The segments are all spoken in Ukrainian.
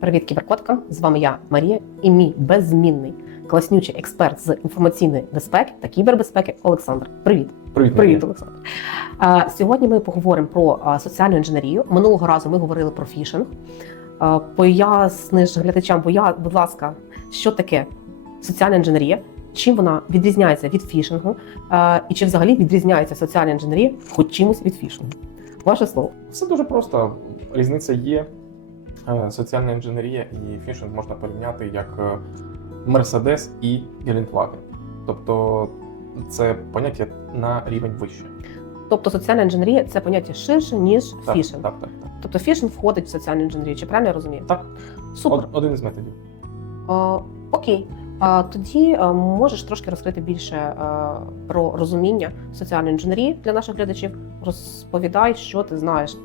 Привіт, кіберкотка! З вами я, Марія, і мій беззмінний класнючий експерт з інформаційної безпеки та кібербезпеки Олександр. Привіт, Привіт, привіт, Олександр. Сьогодні ми поговоримо про соціальну інженерію. Минулого разу ми говорили про фішинг. Поясниш глядачам, бо я, будь ласка, що таке соціальна інженерія, чим вона відрізняється від фішингу, і чи взагалі відрізняється соціальна інженерія хоч чимось від фішингу? Ваше слово. Все дуже просто. Різниця є. Е, Соціальна інженерія і фішинг можна порівняти як е, Mercedes і Гелендваген. Тобто це поняття на рівень вище. Тобто соціальна інженерія це поняття ширше, ніж Так, фішинг. так, так, так. Тобто фішинг входить в соціальну інженерію, чи правильно я розумію? Так, Супер. Один із методів. А, окей. А, тоді можеш трошки розкрити більше про розуміння соціальної інженерії для наших глядачів. Розповідай, що ти знаєш.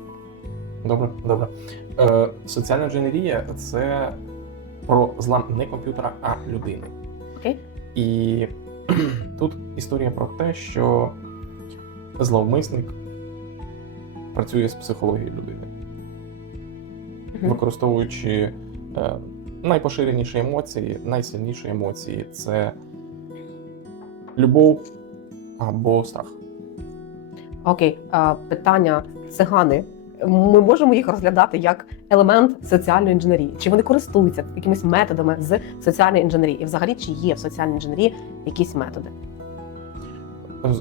Добре, добре. Е, соціальна інженерія це про злам не комп'ютера, а людини. Окей? І тут історія про те, що зловмисник працює з психологією людини. Мгм. використовуючи е, найпоширеніші емоції, найсильніші емоції це любов або страх. Окей, а, питання цигани. Ми можемо їх розглядати як елемент соціальної інженерії. Чи вони користуються якимись методами з соціальної інженерії? І взагалі, чи є в соціальній інженерії якісь методи?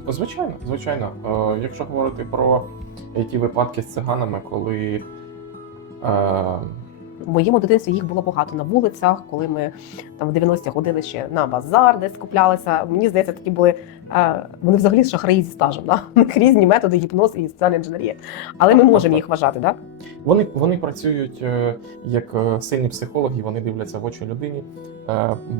Звичайно, звичайно. Е, Якщо говорити про ті випадки з циганами, коли е, В моєму дитинстві їх було багато на вулицях, коли ми там в 90-х ходили ще на базар, десь куплялися. Мені здається, такі були е, вони взагалі шахраї зі стажем. Да? Них різні методи гіпноз і соціальна інженерія. Але ми можемо їх вважати, так? Вони, вони працюють е, як е, сильні психологи, вони дивляться в очі людині,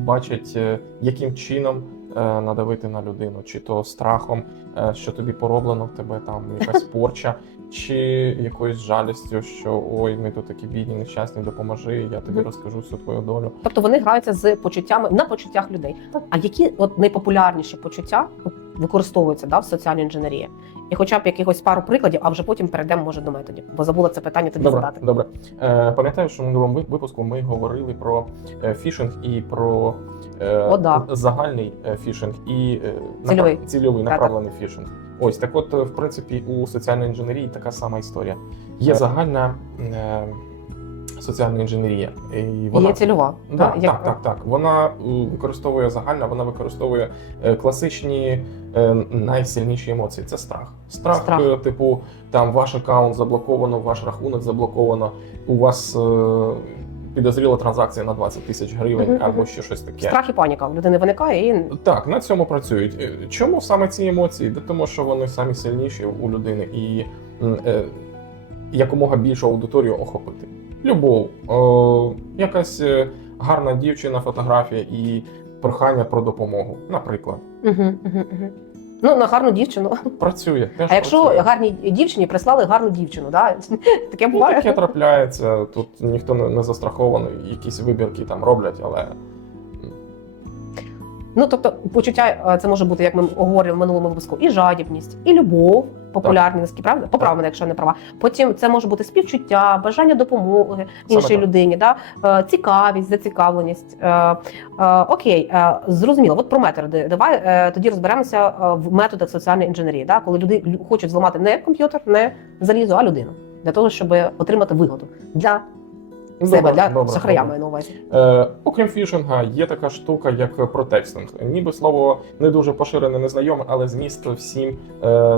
бачать, яким чином надавити на людину, чи то страхом, е, що тобі пороблено в тебе там якась порча, чи якоюсь жалістю, що ой, ми тут такі бідні, нещасні, допоможи, я тобі розкажу всю твою долю. Тобто вони граються з почуттями на почуттях людей. А які от найпопулярніші почуття от, використовуються да, в соціальній інженерії? І хоча б якихось пару прикладів, а вже потім перейдемо може до методів, бо забула це питання тобі Добре, задати. добре. Е, пам'ятаю, що в минулому випуску ми говорили про е, фішинг і про е, О, да. загальний е, фішинг і е, Цільовий. направ- цільовий Так, так. направлений фішинг. Ось так, от, е, в принципі, у соціальній інженерії така сама історія. Є загальна е, соціальна інженерія. І вона, Є цільова. Да, да, як- так, так, так. Вона е, використовує загальна, вона використовує е, класичні е, найсильніші емоції. Це страх. Страх, Страх. типу, там ваш аккаунт заблоковано, ваш рахунок заблоковано, у вас підозріла транзакція на 20 тисяч гривень Мгм, або ще щось таке. Страх і паніка в людини виникає і Так, на цьому працюють. Чому саме ці емоції? Да тому що вони самі сильніші у людини і е, якомога більшу аудиторію охопити. Любов, о, якась е, гарна дівчина, фотографія і прохання про допомогу, наприклад. Угу, угу, угу. Ну, на гарну дівчину. Працює. Теж А якщо працює. гарній дівчині прислали гарну дівчину, да? таке Ну, таке трапляється, тут ніхто не, не застрахований, якісь вибірки там роблять, але Ну, тобто, почуття е, це може бути, як ми говорили в минулому випуску, і жадібність, і любов, популярність, правда? Поправ мене, якщо я не права. Потім це може бути співчуття, бажання допомоги іншій так. людині, да? е, цікавість, зацікавленість. Е, е, окей, е, зрозуміло. От про методи. Давай е, тоді розберемося в методах соціальної інженерії, да? коли люди лю- хочуть зламати не комп'ютер, не залізо, а людину. Для того, щоб отримати вигоду для себе, для добре, добре. маю на увазі. Е, окрім фішинга, є така штука, як протекстинг. Ніби слово не дуже поширене, незнайоме, але зміст всім е,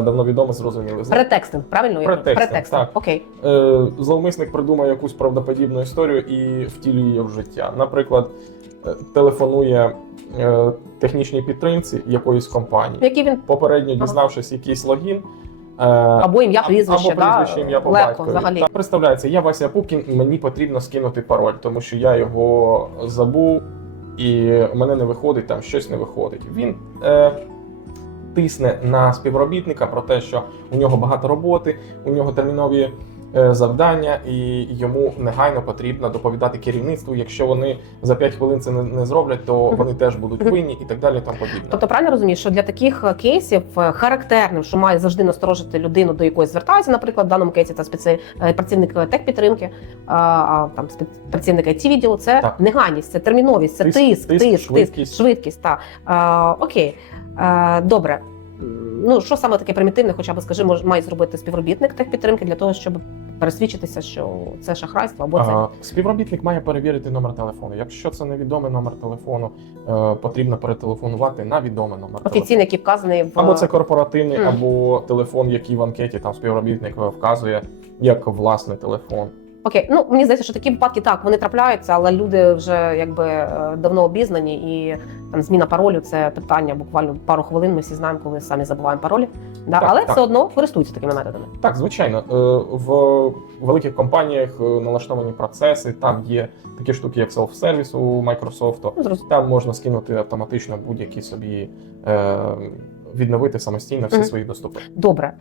давно відомо, зрозумілий. Зна- Претекстинг, правильно? кажу? Претекстинг, так. Окей. Е, зловмисник придумає якусь правдоподібну історію і втілює її в життя. Наприклад, е, телефонує е, технічній підтримці якоїсь компанії, Який він попередньо дізнавшись якийсь логін. Е, або ім'я, прізвище, або прізвище, ім'я по легко батькові. взагалі. Та, представляється, я Вася Пупкін, мені потрібно скинути пароль, тому що я його забув, і в мене не виходить, там щось не виходить. Він е, тисне на співробітника про те, що у нього багато роботи, у нього термінові завдання, і йому негайно потрібно доповідати керівництву. Якщо вони за 5 хвилин це не, не зроблять, то вони теж будуть винні і так далі. Тому подібне. Тобто правильно розумієш, що для таких е, кейсів е, характерним, що має завжди насторожити людину, до якої звертаються, наприклад, в даному кейсі це спеці... е, працівник е, техпідтримки, а, там спе- працівник it відділу, це Так. негайність, це терміновість, це Тиск, тиск, тиск, тиск, тиск, швидкість. швидкість. Та а, окей, а, добре. Ну що саме таке примітивне, хоча б скажи, може має зробити співробітник техпідтримки для того, щоб пересвідчитися, що це шахрайство або це А, Співробітник має перевірити номер телефону. Якщо це невідомий номер телефону, е, потрібно перетелефонувати на відомий номер офіційний, який вказаний в Або це корпоративний, Мгм. або телефон, який в анкеті там співробітник вказує як власний телефон. Окей, ну мені здається, що такі випадки так вони трапляються, але люди вже якби е, давно обізнані, і там зміна паролю це питання буквально пару хвилин. Ми всі знаємо, коли самі забуваємо паролі. Да? Так, але так. все одно користуються такими методами. Так, звичайно, е, в великих компаніях е, налаштовані процеси, там є такі штуки, як селф-сервіс у Microsoft. Ну. Там можна скинути автоматично будь-які собі відновити самостійно всі Мгм. свої доступи. Добре.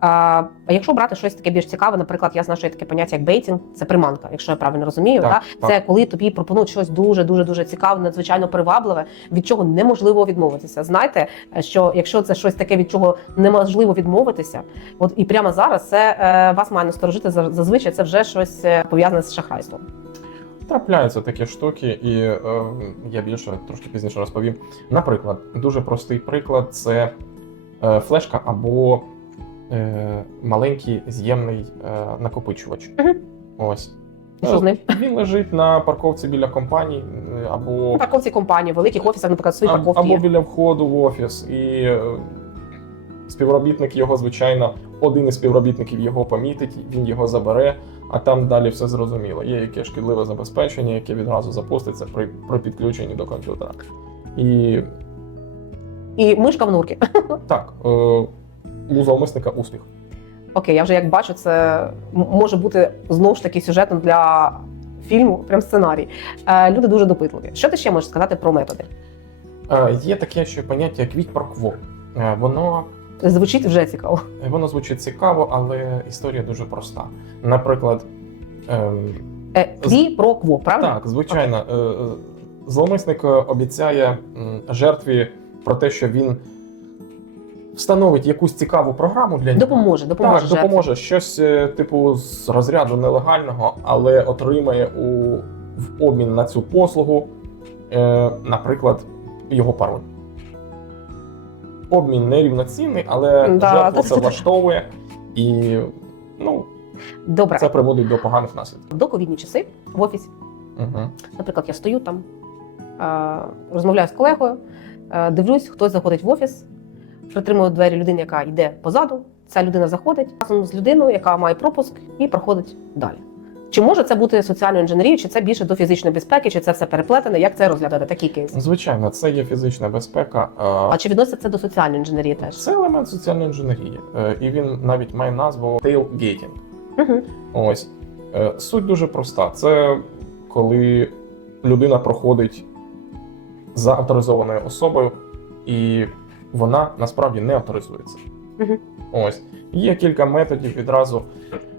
А якщо брати щось таке більш цікаве, наприклад, я знаю, що є таке поняття як бейтінг, це приманка, якщо я правильно розумію. Так, да? Це коли тобі пропонують щось дуже дуже дуже цікаве, надзвичайно привабливе, від чого неможливо відмовитися. Знаєте, що якщо це щось таке, від чого неможливо відмовитися, от і прямо зараз це е, вас має насторожити зазвичай. Це вже щось е, пов'язане з шахрайством. Трапляються такі штуки, і е, я більше трошки пізніше розповім. Наприклад, дуже простий приклад це е, флешка або е, маленький з'ємний е, накопичувач. Мгм. Ось. Що з ним? Він лежить на парковці біля компаній е, або, Парковці компанії, в великих офісах, наприклад, свої парковки. або є. біля входу в офіс. І е, співробітник його, звичайно, один із співробітників його помітить, він його забере, а там далі все зрозуміло. Є яке шкідливе забезпечення, яке відразу запуститься при, при підключенні до комп'ютера. І І мишка в нурки. так, е, у зловмисника успіх. Окей, я вже як бачу, це може бути знову ж таки сюжетом для фільму, прям сценарій. Е, люди дуже допитливі. Що ти ще можеш сказати про методи? Е, є таке ще поняття як відпрокво. Е, воно Звучить вже цікаво. Воно звучить цікаво, але історія дуже проста. Наприклад, ем, Е, кві про кво, правда? так, звичайно, е, е, зловмисник е, обіцяє жертві про те, що він встановить якусь цікаву програму для нього. Допоможе, допоможе. Так, допоможе щось, е, типу, з розряду нелегального, але отримає у в обмін на цю послугу, е, наприклад, його пароль. Обмін нерівноцінний, але Да, жертву це- влаштовує, і ну, Добре. це приводить до поганих наслідків. До ковідні часи в офісі. Угу. Наприклад, я стою там, розмовляю з колегою, дивлюсь, хтось заходить в офіс, притримую двері людини, яка йде позаду. Ця людина заходить разом з людиною, яка має пропуск, і проходить далі. Чи може це бути соціальною інженерією, чи це більше до фізичної безпеки, чи це все переплетене? Як це розглядати? Такий кейс? Звичайно, це є фізична безпека. А чи відноситься це до соціальної інженерії теж? Це елемент соціальної інженерії, е, і він навіть має назву tailgating. Угу. Ось Е, суть дуже проста. Це коли людина проходить за авторизованою особою, і вона насправді не авторизується. Мгм. Ось є кілька методів відразу,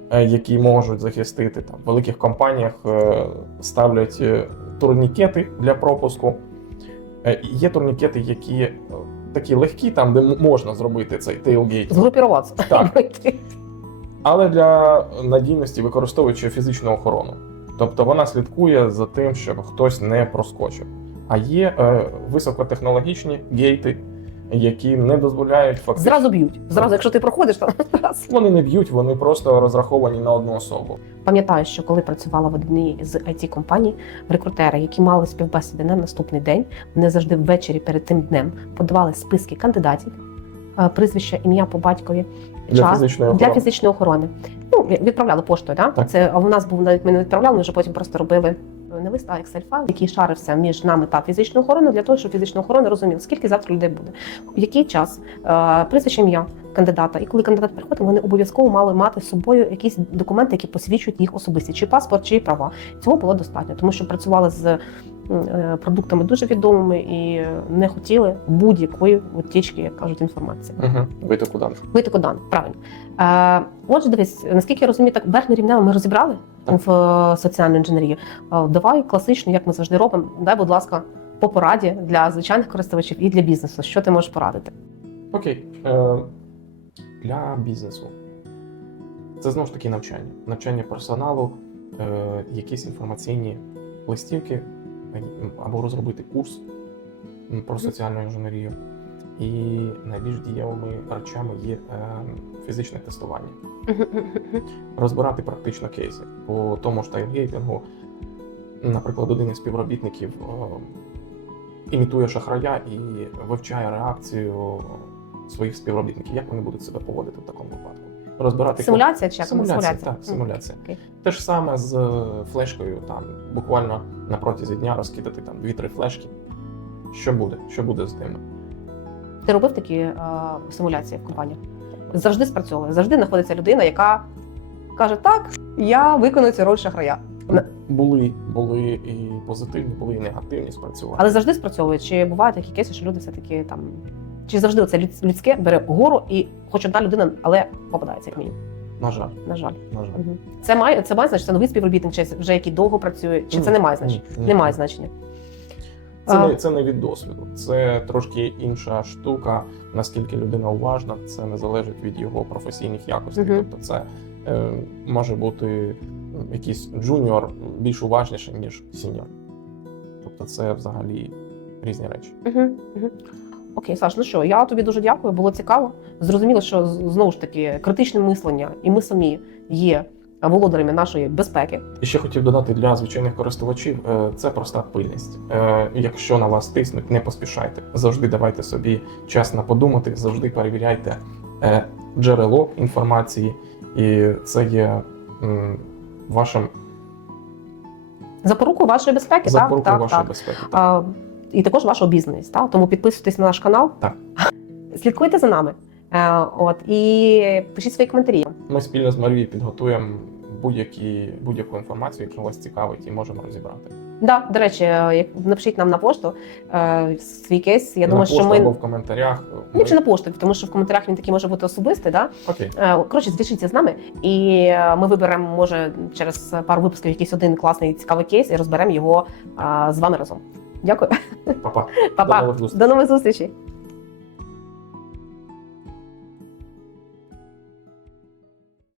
е, які можуть захистити там в великих компаніях. е, Ставлять е, турнікети для пропуску. Є турнікети, які такі легкі, там де можна зробити цей tailgate. Згрупіруватися. Так. але для надійності використовуючи фізичну охорону. Тобто вона слідкує за тим, щоб хтось не проскочив. А є е, високотехнологічні гейти, які не дозволяють фактично. Зразу б'ють. Зразу, якщо ти проходиш, то зразу. Вони не б'ють, вони просто розраховані на одну особу. Пам'ятаю, що коли працювала в одній з it компаній, рекрутери, які мали співбесіди на наступний день, вони завжди ввечері перед тим днем подавали списки кандидатів, е, прізвища, ім'я по батькові, Для час фізичної для фізичної охорони. Ну, відправляли поштою, да? Так. Це а у нас був навіть ми не відправляли, ми вже потім просто робили не лист, а Excel файл, який шарився між нами та фізичною охороною, для того, щоб фізична охорона розуміла, скільки завтра людей буде, в який час, е, прізвище ім'я кандидата. І коли кандидат приходив, вони обов'язково мали мати з собою якісь документи, які посвідчують їх особисті, чи паспорт, чи права. Цього було достатньо, тому що працювали з е, продуктами дуже відомими і не хотіли будь-якої утічки, як кажуть, інформації. Угу. Витоку даних. Витоку даних, правильно. Е, отже, дивись, наскільки я розумію, так верхнє рівневе ми розібрали. В е, соціальну інженерію. Е, давай класично, як ми завжди робимо. Дай, будь ласка, по пораді для звичайних користувачів і для бізнесу. Що ти можеш порадити? Окей. Е, для бізнесу. Це знову ж таки навчання. Навчання персоналу, е, якісь інформаційні листівки або розробити курс про соціальну інженерію. І найбільш дієвими речами є е, фізичне тестування. Розбирати практично кейси по тому ж таймгейтингу. Наприклад, один із співробітників е, імітує шахрая і вивчає реакцію своїх співробітників, як вони будуть себе поводити в такому випадку. Розбирати Симуляція чи як Симуляція, так, симуляція. Окей. те ж саме з е, флешкою, там буквально на протязі дня розкидати там 2-3 флешки. Що буде? Що буде з ними? Ти робив такі е, симуляції в компаніях? Завжди спрацьовує. Завжди знаходиться людина, яка каже: Так, я виконую цю роль шахрая. Були, були і позитивні, були і негативні спрацювання. Але завжди спрацьовує. Чи бувають такі кейси, що люди все-таки там. Чи завжди це людське бере гору і хоч одна людина, але попадається як мінімум. На жаль, На жаль. на жаль. Мгм. Це має це має значення це новий співробітник, чи вже який довго працює, чи це не має значення? ні, ні. Немає значення. Це А. не, це не від досвіду, це трошки інша штука. Наскільки людина уважна, це не залежить від його професійних якостей. Мгм. Тобто, це е, може бути якийсь джуніор більш уважніший, ніж сіньор. Тобто, це взагалі різні речі. Угу, угу. Окей, Саш, ну що, я тобі дуже дякую, було цікаво. Зрозуміло, що знову ж таки критичне мислення, і ми самі є володарями нашої безпеки. І ще хотів додати для звичайних користувачів: е, це проста пильність. Е, Якщо на вас тиснуть, не поспішайте. Завжди давайте собі час на подумати, завжди перевіряйте е, джерело інформації, і це є вашим Запоруку вашої безпеки, запорукою так, вашої так. безпеки. Так. А, і також вашого бізнесу. Так? Тому підписуйтесь на наш канал. Так. Слідкуйте за нами. От, і пишіть свої коментарі. Ми спільно з Марією підготуємо будь-які будь-яку інформацію, яка вас цікавить, і можемо розібрати. Да, до речі, е, як напишіть нам на пошту е, свій кейс. Я на думаю, що ми або в коментарях. ліпше на пошту, тому що в коментарях він такий може бути особистий. Да? Окей, Е, Коротше, зв'яжіться з нами, і е, ми виберемо, може, через пару випусків якийсь один класний цікавий кейс і розберемо його а, з вами разом. Дякую, па-па. Па-па. До нових зустрічей.